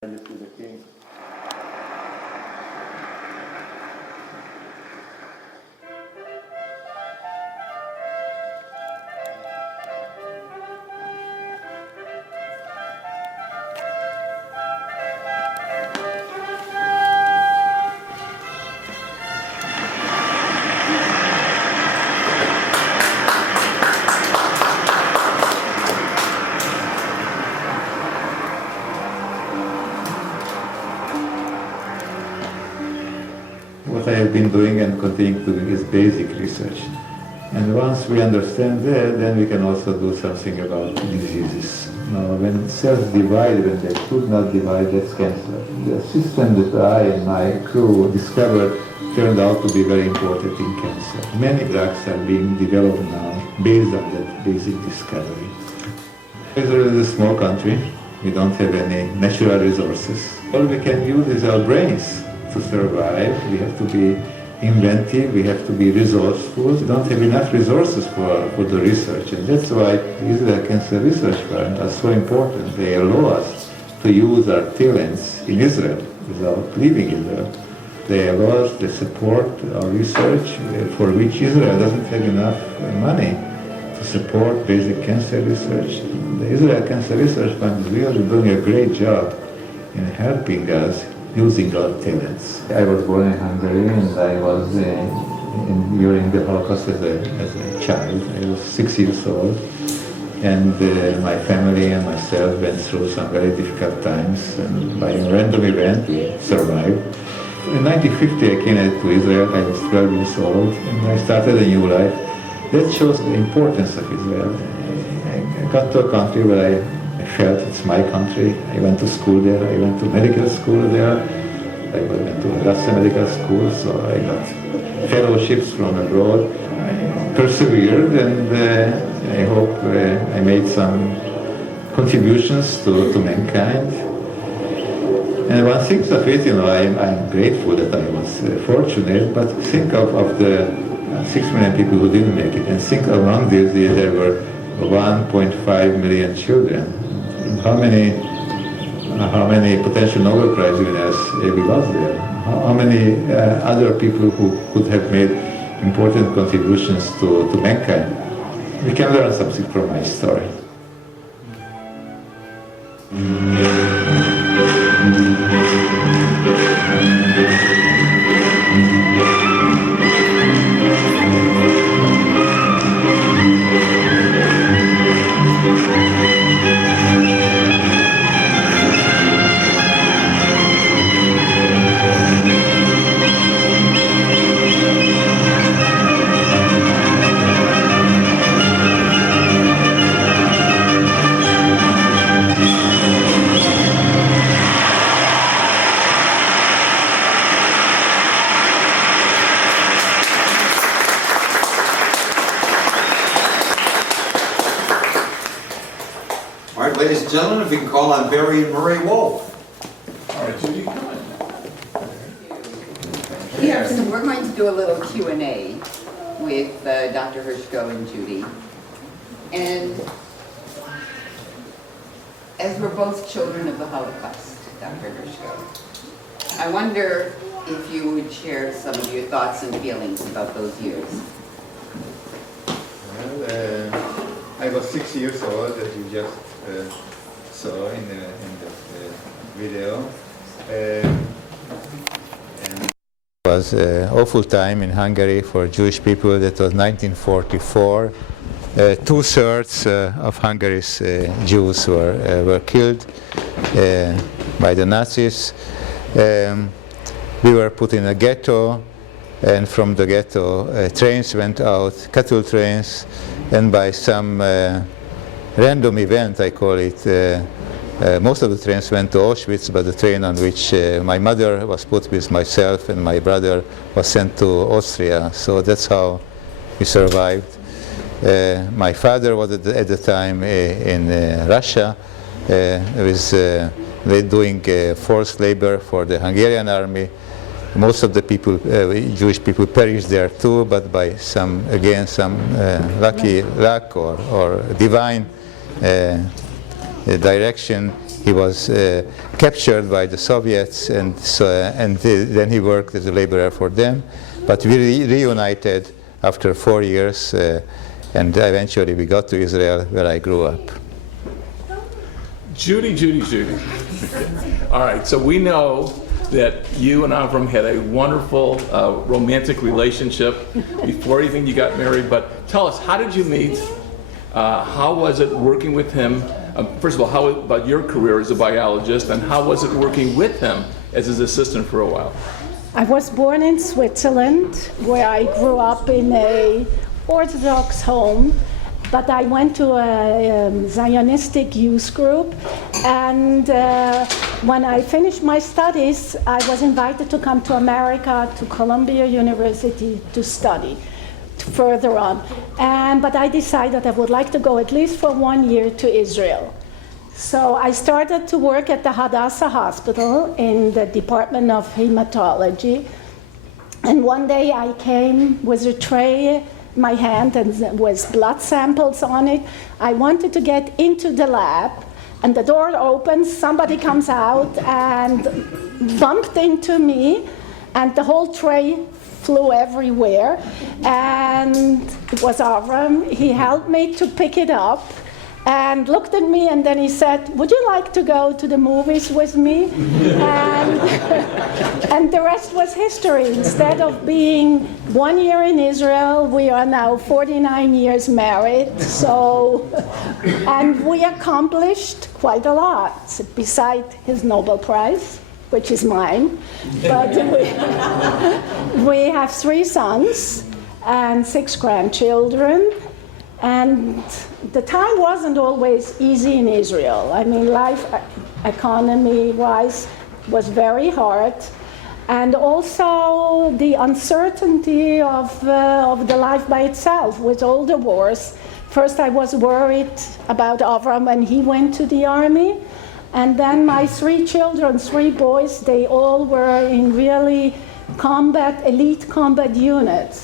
To the king. What I have been doing and continue doing is basic research. And once we understand that, then we can also do something about diseases. Now, when cells divide, when they should not divide, that's cancer. The system that I and my crew discovered turned out to be very important in cancer. Many drugs are being developed now based on that basic discovery. Israel is a small country. We don't have any natural resources. All we can use is our brains to survive. We have to be inventive, we have to be resourceful. We don't have enough resources for the research, and that's why Israel Cancer Research Fund are so important. They allow us to use our talents in Israel without leaving Israel. They allow us to support our research for which Israel doesn't have enough money to support basic cancer research. The Israel Cancer Research Fund is really doing a great job in helping us using our talents. I was born in Hungary and I was during the Holocaust as a child. I was 6 years old, and my family and myself went through some very difficult times, and by a random event we survived. In 1950 I came to Israel. I was 12 years old and I started a new life. That shows the importance of Israel. I got to a country where I felt it's my country. I went to school there. I went to medical school there. I went to Hadassah Medical School, so I got fellowships from abroad. I persevered, and I hope I made some contributions to mankind. And one thinks of it, I'm grateful that I was fortunate, but think of the 6 million people who didn't make it, and think among these there were 1.5 million children. How many potential Nobel Prize winners we lost there? How many other people who could have made important contributions to mankind? We can learn something from my story. All right, ladies and gentlemen, if we can call on Barry and Murray Wolf. All right, Judy, come on. Yeah, so we're going to do a little Q&A with Dr. Hershko and Judy. And as we're both children of the Holocaust, Dr. Hershko, I wonder if you would share some of your thoughts and feelings about those years. Well, I was 6 years old, as you just saw in the video. And it was an awful time in Hungary for Jewish people. That was 1944. 2/3 of Hungary's Jews were killed by the Nazis. We were put in a ghetto, and from the ghetto trains went out, cattle trains, and by some random event, I call it, most of the trains went to Auschwitz, but the train on which my mother was put with myself and my brother was sent to Austria. So that's how we survived. My father was at the time in Russia, doing forced labor for the Hungarian army. Most of the people, Jewish people, perished there too, but by some luck or divine direction, he was captured by the Soviets, and then he worked as a laborer for them. But we reunited after 4 years, and eventually we got to Israel, where I grew up. Judy. All right, so we know that you and Avram had a wonderful romantic relationship before even you got married, but tell us, how did you meet? How was it working with him? First of all, how about your career as a biologist, and how was it working with him as his assistant for a while? I was born in Switzerland, where I grew up in a Orthodox home, but I went to a Zionistic youth group, and when I finished my studies, I was invited to come to America, to Columbia University, to study further on. But I decided I would like to go at least for 1 year to Israel. So I started to work at the Hadassah Hospital in the Department of Hematology. And one day I came with a tray in my hand, and there was blood samples on it. I wanted to get into the lab, and the door opens, somebody comes out and bumped into me, and the whole tray flew everywhere. And it was Avram. He helped me to pick it up and looked at me, and then he said, "Would you like to go to the movies with me?" and the rest was history. Instead of being 1 year in Israel, we are now 49 years married. And we accomplished quite a lot, besides his Nobel Prize, which is mine. But we have 3 sons and 6 grandchildren. And the time wasn't always easy in Israel. I mean, life, economy-wise, was very hard. And also the uncertainty of the life by itself with all the wars. First, I was worried about Avram when he went to the army. And then my 3 children, 3 boys, they all were in really elite combat units.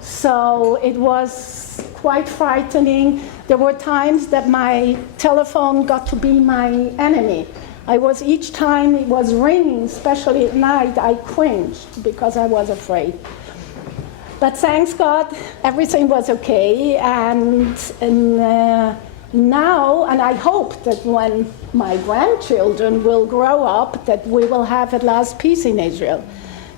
So it was quite frightening. There were times that my telephone got to be my enemy. Each time it was ringing, especially at night, I cringed because I was afraid. But thanks God, everything was okay. And now, and I hope that when my grandchildren will grow up, that we will have at last peace in Israel.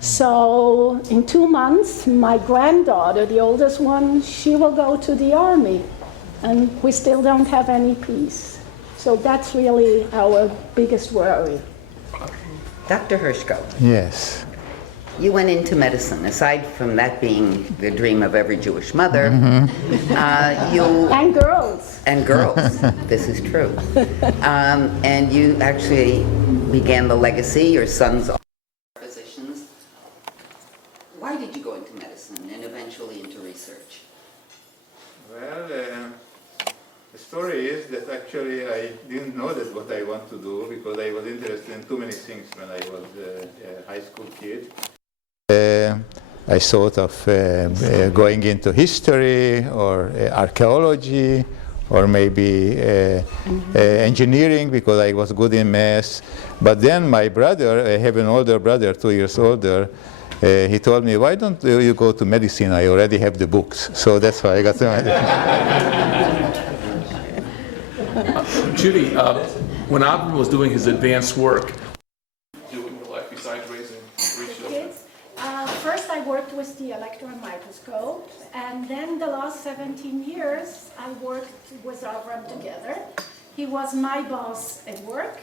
So in 2 months, my granddaughter, the oldest one, she will go to the army, and we still don't have any peace. So that's really our biggest worry. Dr. Hershko, Yes. you went into medicine. Aside from that being the dream of every Jewish mother, And girls. and girls, this is true. And you actually began the legacy. Your sons are physicians. Why did you go into medicine and eventually into research? Well, the story is that actually I didn't know that what I want to do, because I was interested in too many things when I was a high school kid. I thought of going into history or archaeology, or maybe engineering, because I was good in math. But then my brother, I have an older brother, 2 years older, he told me, "Why don't you go to medicine? I already have the books." So that's why I got to medicine. Judy, when Avram was doing his advanced work, doing your life besides raising 3 children? Kids. First, I worked with the electron microscope, and then the last 17 years, I worked with Avram together. He was my boss at work.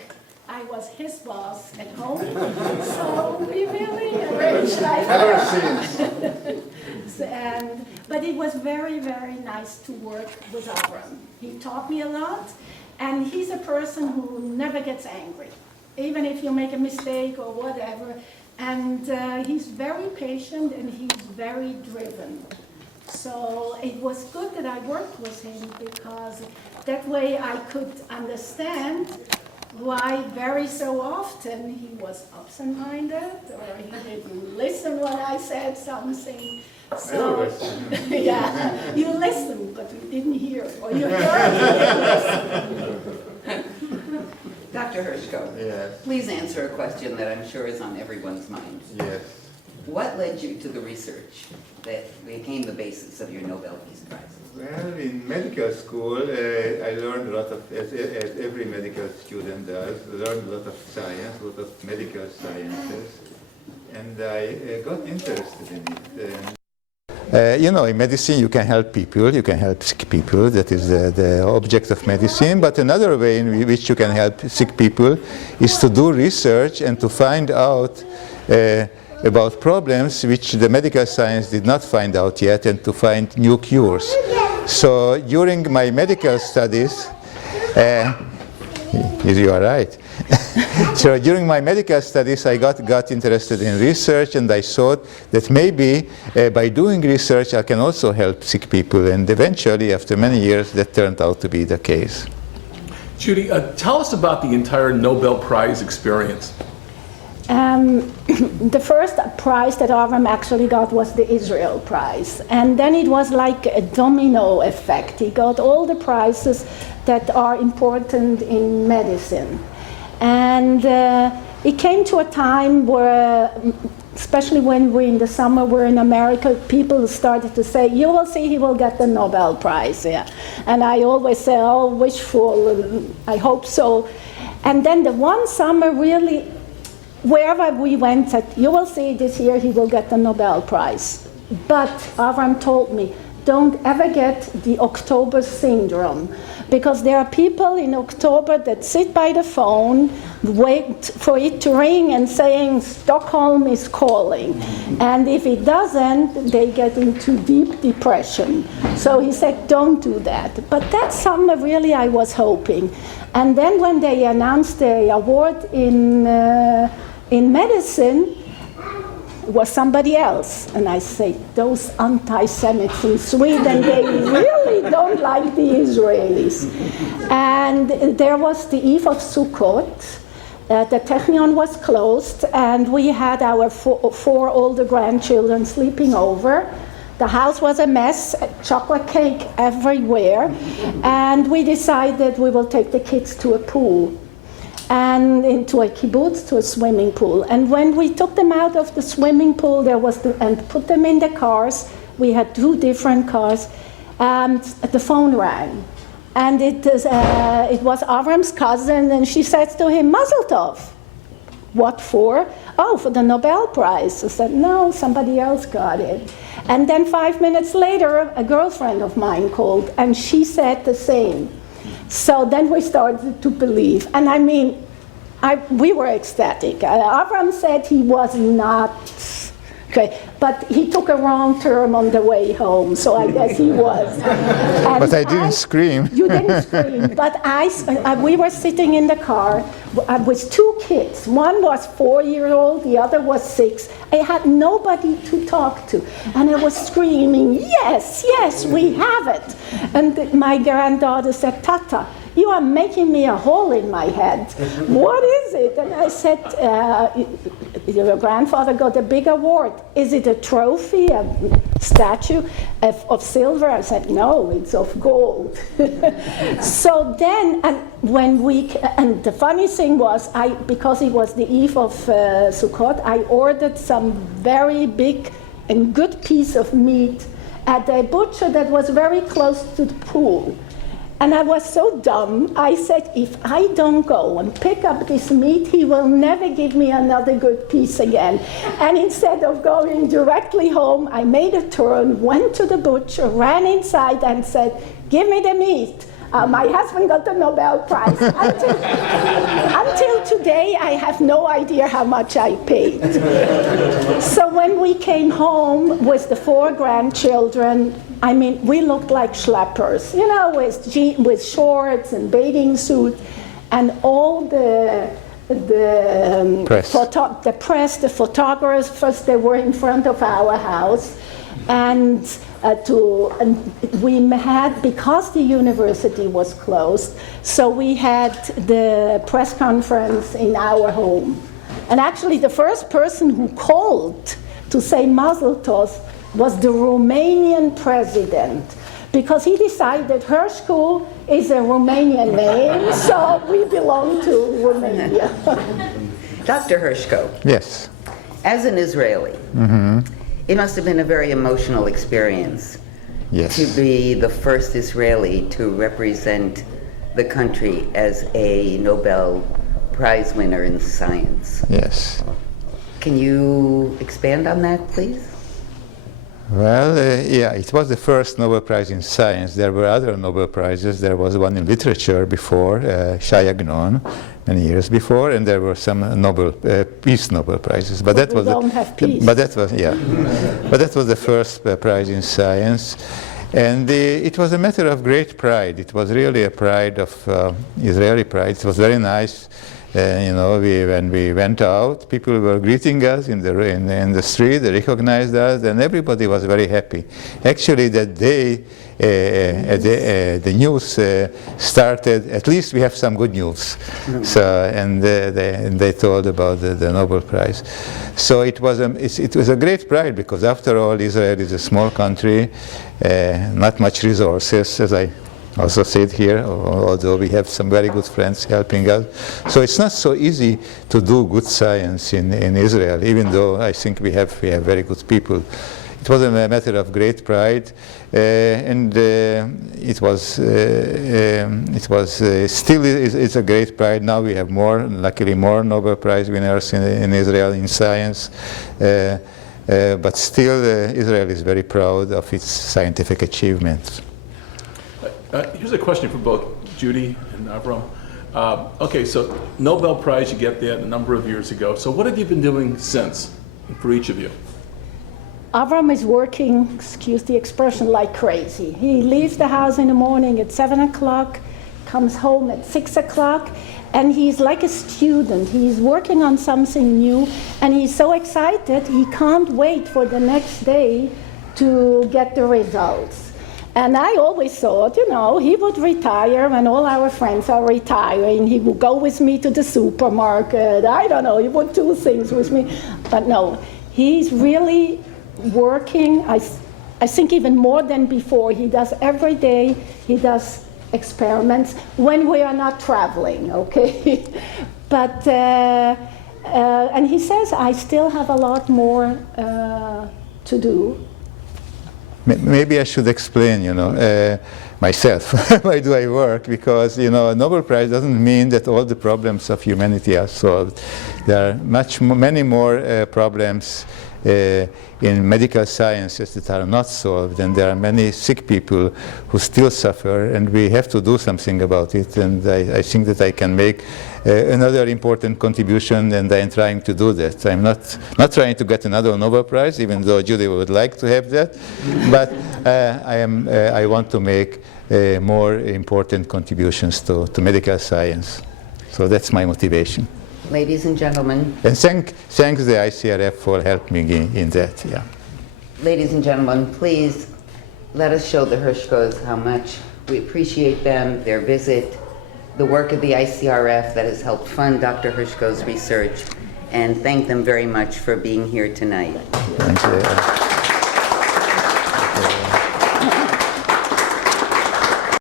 I was his boss at home. So we really arranged life. Ever since. But it was very, very nice to work with Avram. He taught me a lot, and he's a person who never gets angry, even if you make a mistake or whatever. And he's very patient, and he's very driven. So it was good that I worked with him, because that way I could understand why very so often he was absent-minded, or he didn't listen when I said something. So, yeah, you listened, but you didn't hear, or you heard, you didn't listen. Dr. Hershko, Yes, please answer a question that I'm sure is on everyone's mind. yes. What led you to the research that became the basis of your Nobel Peace Prize? Well, in medical school, I learned a lot of, as every medical student does, learned a lot of science, a lot of medical sciences, and I got interested in it. You know, in medicine you can help people, you can help sick people, that is the object of medicine, but another way in which you can help sick people is to do research and to find out about problems which the medical science did not find out yet, and to find new cures. So during my medical studies, you are right. So during my medical studies I got interested in research, and I thought that maybe by doing research I can also help sick people, and eventually after many years that turned out to be the case. Judy, tell us about the entire Nobel Prize experience. The first prize that Avram actually got was the Israel Prize. And then it was like a domino effect. He got all the prizes that are important in medicine. And it came to a time where, especially when we in the summer were in America, people started to say, you will see he will get the Nobel Prize. Yeah. And I always say, oh, wishful, I hope so. And then the one summer really, wherever we went, said, you will see this year he will get the Nobel Prize. But Avram told me, don't ever get the October syndrome, because there are people in October that sit by the phone, wait for it to ring and saying Stockholm is calling. And if it doesn't, they get into deep depression. So he said, don't do that. But that summer really I was hoping. And then when they announced the award in medicine, it was somebody else. And I say, those anti-Semites in Sweden, they really don't like the Israelis. And there was the eve of Sukkot. The Technion was closed, and we had our four older grandchildren sleeping over. The house was a mess, chocolate cake everywhere. And we decided we will take the kids to a pool, and into a kibbutz, to a swimming pool. And when we took them out of the swimming pool, and put them in the cars, we had 2 different cars, and the phone rang. And it was Avram's cousin, and she said to him, Mazel Tov. What for? Oh, for the Nobel Prize. I said, no, somebody else got it. And then 5 minutes later, a girlfriend of mine called, and she said the same. So then we started to believe. And I mean, we were ecstatic. Avram said he was not, okay, but he took a wrong turn on the way home, so I guess he was. But I didn't scream. You didn't scream, but we were sitting in the car with 2 kids. One was 4-year-old, the other was 6. I had nobody to talk to, and I was screaming, yes, yes, we have it. And my granddaughter said, Tata, you are making me a hole in my head. What is it? And I said, your grandfather got a big award. Is it a trophy, a statue of silver? I said, no, it's of gold. So then, and the funny thing was, because it was the eve of Sukkot, I ordered some very big and good piece of meat at a butcher that was very close to the pool. And I was so dumb, I said, if I don't go and pick up this meat, he will never give me another good piece again. And instead of going directly home, I made a turn, went to the butcher, ran inside and said, give me the meat. My husband got the Nobel Prize. Until today, I have no idea how much I paid. So when we came home with the 4 grandchildren, I mean, we looked like schleppers, you know, with shorts and bathing suit, and all the press, the photographers, they were in front of our house. And we had, because the university was closed, so we had the press conference in our home. And actually the first person who called to say Mazel Tov was the Romanian president, because he decided Hershko is a Romanian name, so we belong to Romania. Dr. Hershko, Yes. as an Israeli, it must have been a very emotional experience Yes. to be the first Israeli to represent the country as a Nobel Prize winner in science. Yes. Can you expand on that, please? Well, yeah, it was the first Nobel Prize in Science. There were other Nobel Prizes. There was one in literature before, Shai Agnon, many years before, and there were some Peace Nobel Prizes. But that we was don't have peace. But that was but that was the first prize in science, and it was a matter of great pride. It was really a pride of Israeli pride. It was very nice. When we went out, people were greeting us in the street. They recognized us, and everybody was very happy. Actually, that day, the news started. At least we have some good news. So, and they told about the Nobel Prize. So it was a great pride, because after all, Israel is a small country, not much resources, as I also said here, although we have some very good friends helping us. So it's not so easy to do good science in Israel, even though I think we have very good people. It was a matter of great pride, and it was still is a great pride. Now we have luckily more Nobel Prize winners in Israel in science. But still, Israel is very proud of its scientific achievements. Here's a question for both Judy and Avram. Okay, so Nobel Prize, you get that a number of years ago. So what have you been doing since, for each of you? Avram is working, excuse the expression, like crazy. He leaves the house in the morning at 7 o'clock, comes home at 6 o'clock, and he's like a student. He's working on something new, and he's so excited, he can't wait for the next day to get the results. And I always thought, he would retire when all our friends are retiring. He would go with me to the supermarket. I don't know, he would do things with me. But no, he's really working, I think even more than before. He does every day, he does experiments when we are not traveling, okay? But, and he says, I still have a lot more to do. Maybe I should explain, myself. Why do I work? Because, a Nobel Prize doesn't mean that all the problems of humanity are solved. There are many more problems in medical sciences that are not solved, and there are many sick people who still suffer, and we have to do something about it. And I think that I can make another important contribution, and I am trying to do that. I'm not trying to get another Nobel Prize, even though Judy would like to have that, but I want to make more important contributions to medical science. So that's my motivation. Ladies and gentlemen. And thanks the ICRF for helping me in that, yeah. Ladies and gentlemen, please let us show the Hershkos how much we appreciate them, their visit, the work of the ICRF that has helped fund Dr. Hershko's research, and thank them very much for being here tonight. Thank you.